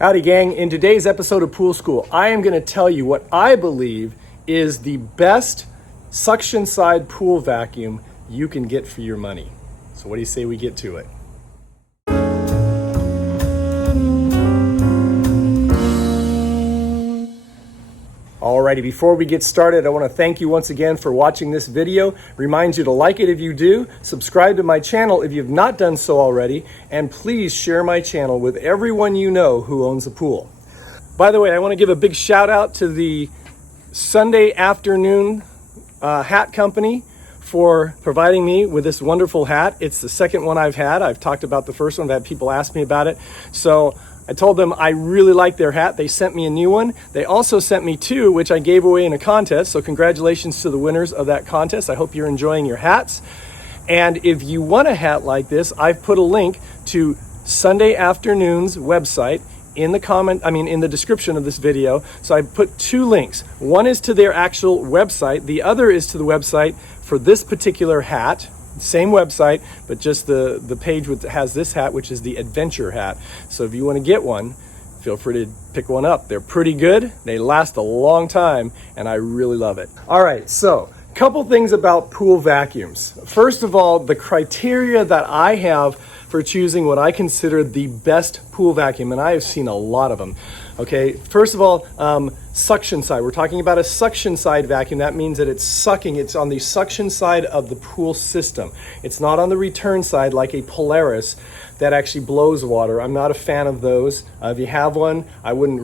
Howdy gang, in today's episode of Pool School, I am going to tell you what I believe is the best suction side pool vacuum you can get for your money. So what do you say we get to it? Alrighty, before we get started, I want to thank you once again for watching this video. Remind you to like it if you do, subscribe to my channel if you've not done so already, and please share my channel with everyone you know who owns a pool. By the way, I want to give a big shout out to the Sunday Afternoon Hat Company for providing me with this wonderful hat. It's the second one I've had. I've talked about the first one. I've had people ask me about it. So I told them I really like their hat. They sent me a new one. They also sent me two, which I gave away in a contest. So congratulations to the winners of that contest. I hope you're enjoying your hats. And if you want a hat like this, I've put a link to Sunday Afternoon's website in the description of this video. So I put two links. One is to their actual website. The other is to the website for this particular hat. Same website, but just the page has this hat, which is the adventure hat. So if you want to get one, feel free to pick one up. They're pretty good. They last a long time, and I really love it. All right, so a couple things about pool vacuums. First of all, the criteria that I have for choosing what I consider the best pool vacuum, and I have seen a lot of them. Okay, first of all, suction side. We're talking about a suction side vacuum. That means that it's sucking. It's on the suction side of the pool system. It's not on the return side like a Polaris that actually blows water. I'm not a fan of those. If you have one, I wouldn't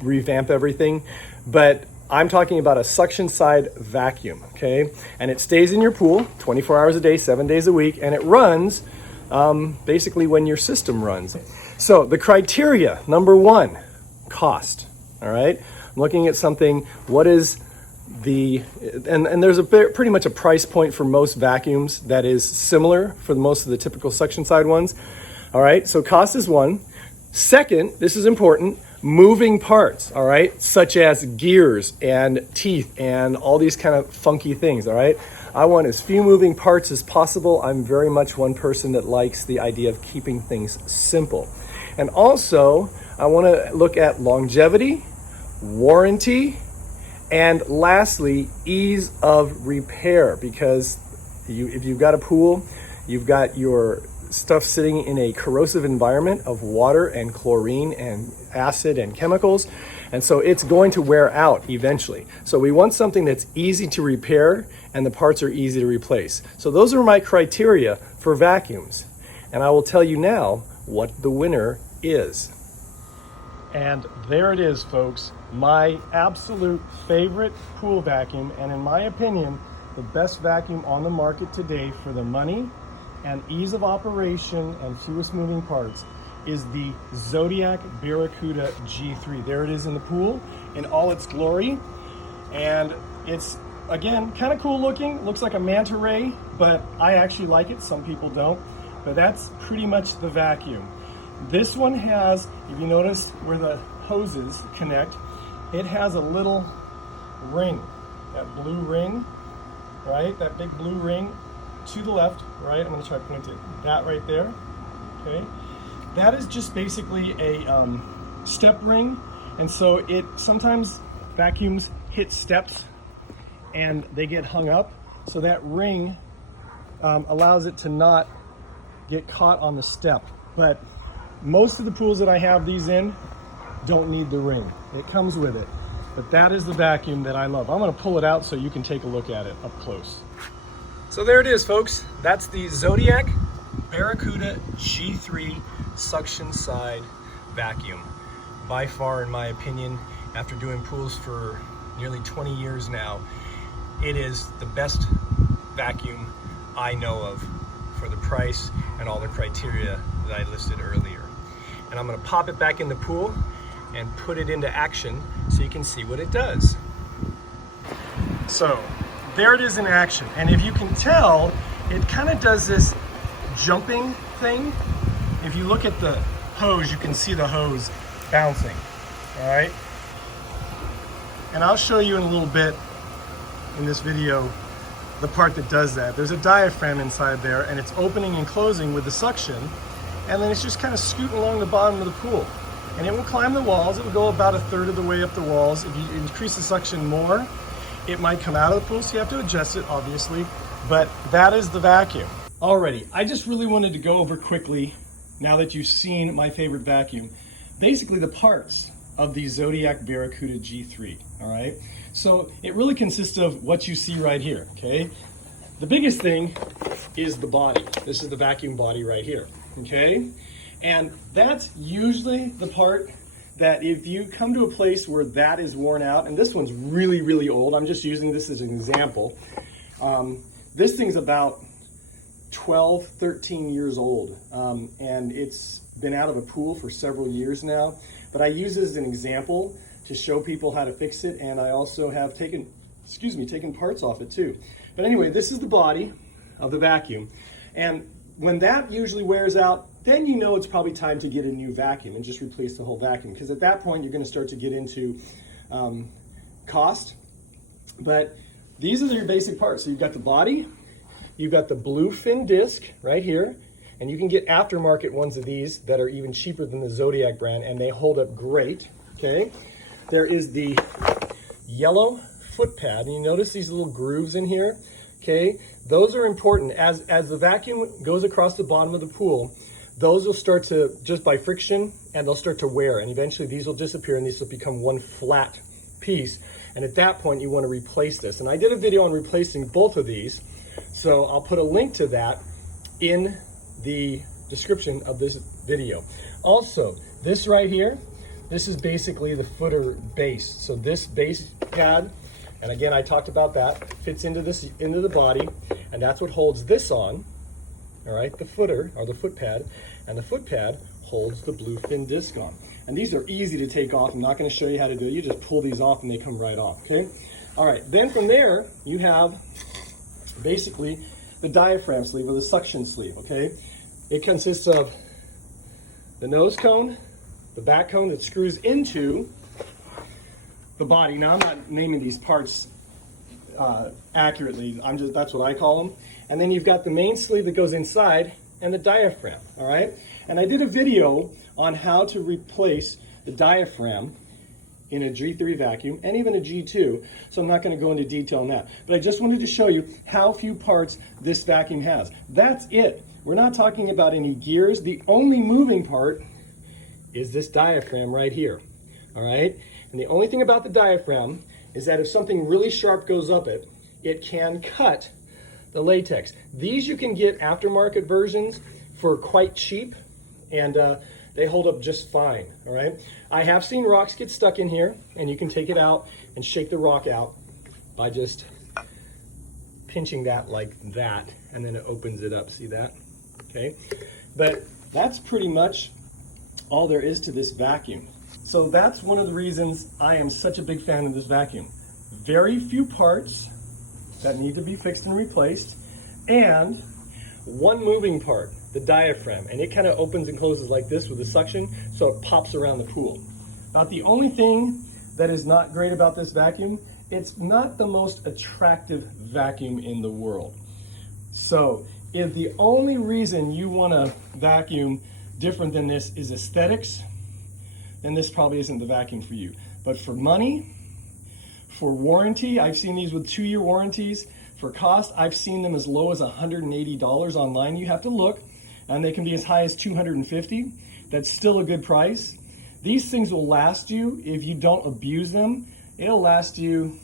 revamp everything, but I'm talking about a suction side vacuum, okay? And it stays in your pool 24 hours a day, 7 days a week, and it runs basically when your system runs. So the criteria, number one, cost. All right, I'm looking at something. What is the and there's pretty much a price point for most vacuums that is similar for most of the typical suction side ones. All right, so cost is one. Second, this is important, moving parts, all right, such as gears and teeth and all these kind of funky things. All right, I want as few moving parts as possible. I'm very much one person that likes the idea of keeping things simple. And also, I want to look at longevity, warranty, and lastly, ease of repair, because if you've got a pool, you've got your stuff sitting in a corrosive environment of water and chlorine and acid and chemicals, and so it's going to wear out eventually. So we want something that's easy to repair and the parts are easy to replace. So those are my criteria for vacuums, and I will tell you now what the winner is. And there it is, folks, my absolute favorite pool vacuum, and in my opinion, the best vacuum on the market today for the money and ease of operation and fewest moving parts is the Zodiac Barracuda G3. There it is in the pool in all its glory, and it's, again, kind of cool looking. Looks like a manta ray, but I actually like it. Some people don't, but that's pretty much the vacuum. This one has, if you notice where the hoses connect, it has a little ring, that blue ring, right? That big blue ring to the left, right? I'm gonna try to point it, that right there, okay? That is just basically a step ring. And so it sometimes vacuums hit steps and they get hung up. So that ring allows it to not get caught on the step. But most of the pools that I have these in don't need the ring. It comes with it. But that is the vacuum that I love. I'm gonna pull it out so you can take a look at it up close. So there it is, folks. That's the Zodiac Barracuda G3 suction side vacuum. By far, in my opinion, after doing pools for nearly 20 years now, it is the best vacuum I know of for the price and all the criteria that I listed earlier. And I'm gonna pop it back in the pool and put it into action so you can see what it does. So there it is in action. And if you can tell, it kind of does this jumping thing. If you look at the hose, you can see the hose bouncing, all right? And I'll show you in a little bit in this video the part that does that. There's a diaphragm inside there, and it's opening and closing with the suction, and then it's just kind of scooting along the bottom of the pool. and it will climb the walls. It will go about 1/3 of the way up the walls. If you increase the suction more, it might come out of the pool, so you have to adjust it, obviously, but that is the vacuum. Alrighty, I just really wanted to go over quickly, now that you've seen my favorite vacuum, basically the parts of the Zodiac Barracuda G3, all right? So it really consists of what you see right here, okay? The biggest thing is the body. This is the vacuum body right here, okay? And that's usually the part that if you come to a place where that is worn out, and this one's really, really old, I'm just using this as an example. This thing's about 12, 13 years old, and it's been out of a pool for several years now, but I use it as an example to show people how to fix it, and I also have taken parts off it too. But anyway, this is the body of the vacuum, and when that usually wears out, then you know it's probably time to get a new vacuum and just replace the whole vacuum, because at that point you're going to start to get into cost. But these are your basic parts. So you've got the body, you've got the blue fin disc right here, and you can get aftermarket ones of these that are even cheaper than the Zodiac brand, and they hold up great, okay? There is the yellow foot pad, and you notice these little grooves in here, okay? Those are important. As the vacuum goes across the bottom of the pool, those will start to, just by friction, and they'll start to wear, and eventually these will disappear and these will become one flat piece. And at that point you want to replace this. And I did a video on replacing both of these, so I'll put a link to that in the description of this video. Also, this right here, this is basically the footer base. So this base pad, and again I talked about that, fits into the body, and that's what holds this on. All right, the footer, or the foot pad, and the foot pad holds the blue fin disc on. And these are easy to take off. I'm not going to show you how to do it. You just pull these off and they come right off, okay? All right, then from there, you have basically the diaphragm sleeve, or the suction sleeve, okay? It consists of the nose cone, the back cone that screws into the body. Now, I'm not naming these parts accurately. That's what I call them. And then you've got the main sleeve that goes inside, and the diaphragm, all right? And I did a video on how to replace the diaphragm in a G3 vacuum, and even a G2, so I'm not going to go into detail on that. But I just wanted to show you how few parts this vacuum has. That's it. We're not talking about any gears. The only moving part is this diaphragm right here, all right? And the only thing about the diaphragm is that if something really sharp goes up it, it can cut the latex. These you can get aftermarket versions for quite cheap, and they hold up just fine, all right? I have seen rocks get stuck in here, and you can take it out and shake the rock out by just pinching that like that, and then it opens it up, see that? Okay, but that's pretty much all there is to this vacuum. So that's one of the reasons I am such a big fan of this vacuum. Very few parts that need to be fixed and replaced, and one moving part, the diaphragm, and it kind of opens and closes like this with the suction, so it pops around the pool. About the only thing that is not great about this vacuum, it's not the most attractive vacuum in the world. So if the only reason you want to vacuum different than this is aesthetics, then this probably isn't the vacuum for you. But for money, for warranty, I've seen these with 2-year warranties. For cost, I've seen them as low as $180 online. You have to look, and they can be as high as $250. That's still a good price. These things will last you, if you don't abuse them, it'll last you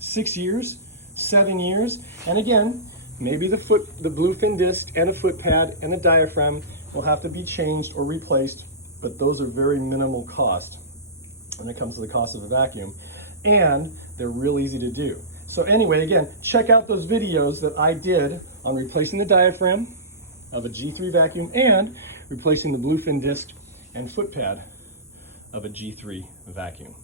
6 years, 7 years. And again, maybe the blue fin disc and a foot pad and a diaphragm will have to be changed or replaced, but those are very minimal cost when it comes to the cost of a vacuum, and they're real easy to do. So anyway, again, check out those videos that I did on replacing the diaphragm of a G3 vacuum and replacing the blue fin disc and foot pad of a G3 vacuum.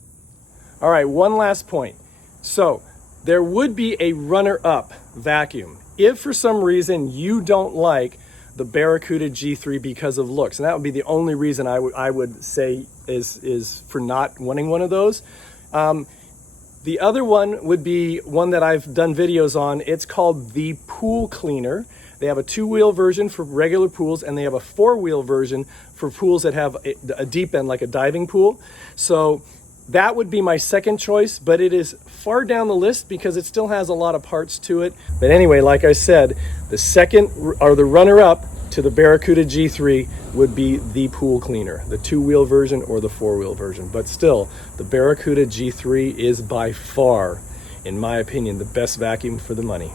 All right, one last point. So there would be a runner-up vacuum if for some reason you don't like the Barracuda G3 because of looks, and that would be the only reason I would say is for not wanting one of those. The other one would be one that I've done videos on. It's called the Pool Cleaner. They have a 2-wheel version for regular pools, and they have a 4-wheel version for pools that have a deep end, like a diving pool. So that would be my second choice, but it is far down the list because it still has a lot of parts to it. But anyway, like I said, the second or the runner-up to the Barracuda G3 would be the pool cleaner, the 2-wheel version or the 4-wheel version. But still, the Barracuda G3 is by far, in my opinion, the best vacuum for the money.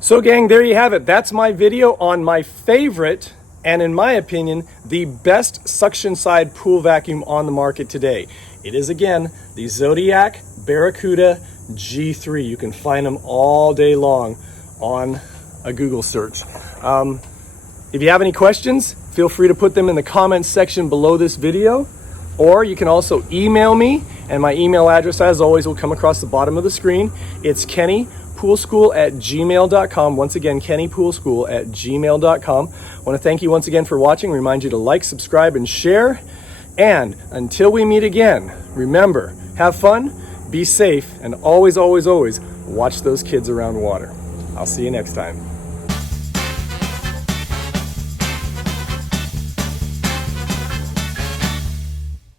So gang, there you have it. That's my video on my favorite, and in my opinion, the best suction side pool vacuum on the market today. It is, again, the Zodiac Barracuda G3. You can find them all day long on a Google search. If you have any questions, feel free to put them in the comments section below this video, or you can also email me, and my email address, as always, will come across the bottom of the screen. It's kennypoolschool@gmail.com. Once again, kennypoolschool@gmail.com. I want to thank you once again for watching. Remind you to like, subscribe, and share. And until we meet again, remember, have fun, be safe, and always, always, always watch those kids around water. I'll see you next time.